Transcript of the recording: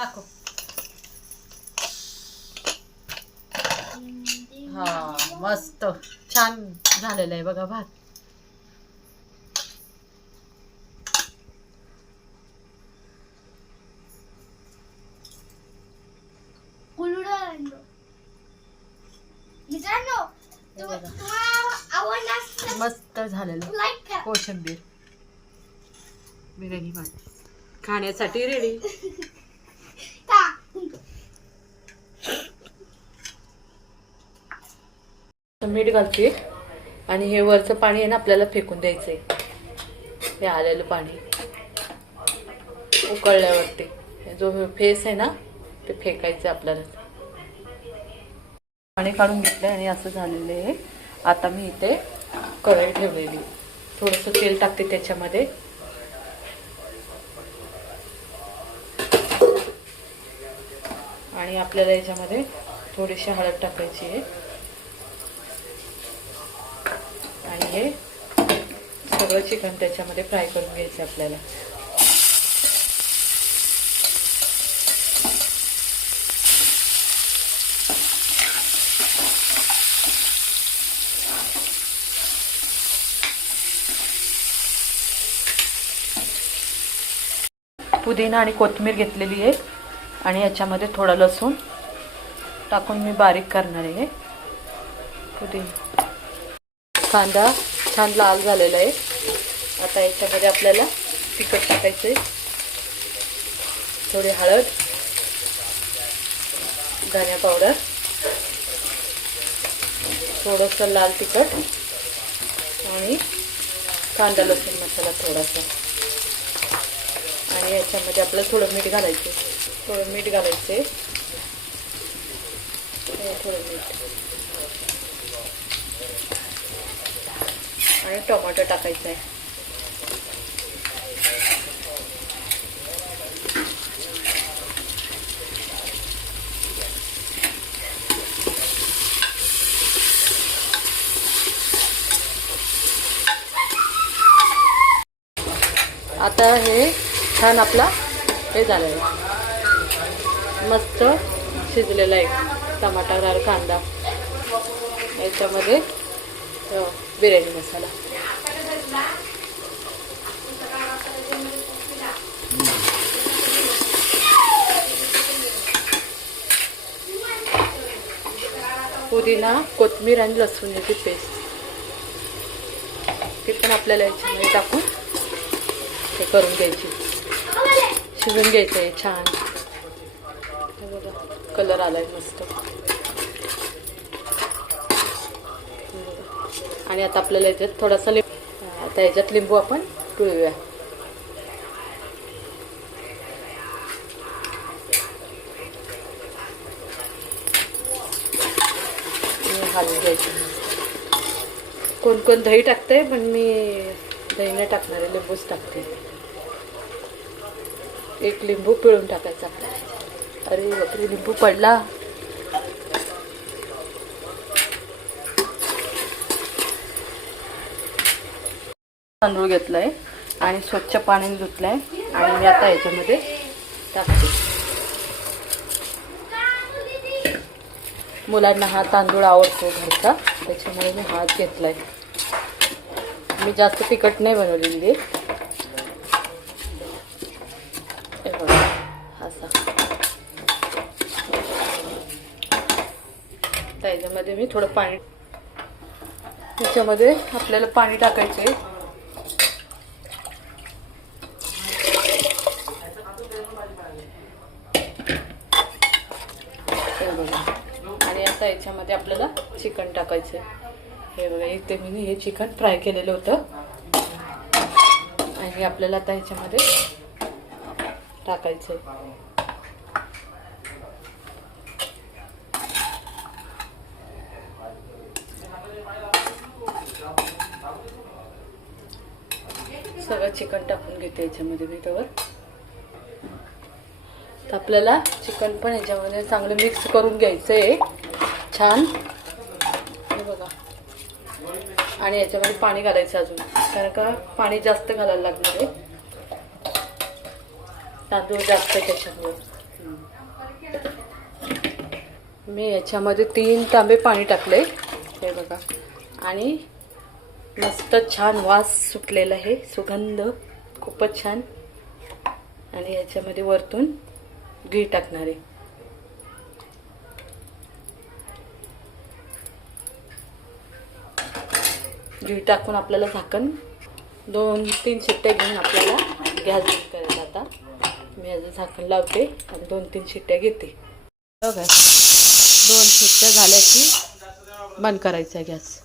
टाकू. हा मस्त छान झालेलं आहे बघा भात. मित्रांनो मस्त झालेलं कोशिंबीर बिर्याणी भात खाण्यासाठी रेडी. मीठ घालते आणि हे वरचं पाणी आहे ना आपल्याला फेकून द्यायचंय. हे आलेलं पाणी उकळल्यावरती जो फेस आहे ना ते फेकायचं आपल्याला. पाणी काढून घेतलं आणि असं झालेलं आहे. आता मी इथे कढई ठेवलेली, थोडंसं तेल टाकते त्याच्यामध्ये. आणि आपल्याला याच्यामध्ये थोडीशी हळद टाकायची आहे. आणि हे सगळं चिकन त्याच्यामध्ये फ्राय करून घ्यायचं आपल्याला. पुदिना आणि कोथिंबीर घेतलेली आहे आणि याच्यामध्ये थोडा लसूण टाकून मी बारीक करणार आहे. पुदिना कांदा छान लाल झालेला आहे. आता याच्यामध्ये आपल्याला तिखट टाकायचं आहे, थोडी हळद, धनिया पावडर, थोडंसं लाल तिखट आणि कांदा लसूण मसाला थोडासा. आणि याच्यामध्ये आपल्याला थोडं मीठ घालायचं, थोडं मीठ आणि टोमॅटो टाकायचं आहे. आता हे छान आपला हे झालेलं आहे, मस्त शिजलेला आहे टमाटादार कांदा. याच्यामध्ये बिर्याणी मसाला, पुदिना, कोथिंबीर आणि लसूणची पेस्ट ते पण आपल्याला याच्यामध्ये टाकून हे करून घ्यायची, शिजून घ्यायचं आहे छान. बघा कलर आलाय मस्त. आणि आता आपल्याला याच्यात थोडासा आता याच्यात लिंबू आपण पिळूया. घालून घ्यायचं. कोण कोण दही टाकते, पण मी दही नाही टाकणार आहे, लिंबूच टाकते. एक लिंबू पिळून टाकायचा आपल्याला. अरे बापरे लिंबू पडला. तांदूळ घेतलाय आणि स्वच्छ पाण्याने धुतलाय आणि मी आता याच्यामध्ये टाकते. मुलांना हा तांदूळ आवडतो घरचा, त्याच्यामुळे मी हाच घेतलाय. मी जास्त तिखट नाही बनवलेली. असा त्याच्यामध्ये मी थोडं पाणी, त्याच्यामध्ये आपल्याला पाणी टाकायचे. आणि आता याच्यामध्ये आपल्याला चिकन टाकायचं. हे बघा इथे मी हे चिकन फ्राय केलेलं होतं आणि आपल्याला आता ह्याच्यामध्ये टाकायचं. सगळं चिकन टाकून घेते याच्यामध्ये मी तवर. तर आपल्याला चिकन पण याच्यामध्ये चांगलं मिक्स करून घ्यायचं आहे छान. हे बघा. आणि याच्यामध्ये पाणी घालायचं अजून, कारण का पाणी जास्त घालायला लागणार आहे, तांदूळ जास्त आहे त्याच्यामुळे. मी याच्यामध्ये 3 तांबे पाणी टाकले हे बघा. आणि मस्त छान वास सुटलेला आहे, सुगंध खूपच छान. आणि याच्यामध्ये वरतून घी टाकणार आहे. घी टाकून आपल्याला झाकण 2-3 शिट्ट्या घेऊन आपल्याला गॅस बंद करायचा. आता मी याचं झाकण लावते आणि 2-3 शिट्ट्या घेते. बघा 2 शिट्ट्या झाल्या की बंद करायचा गॅस.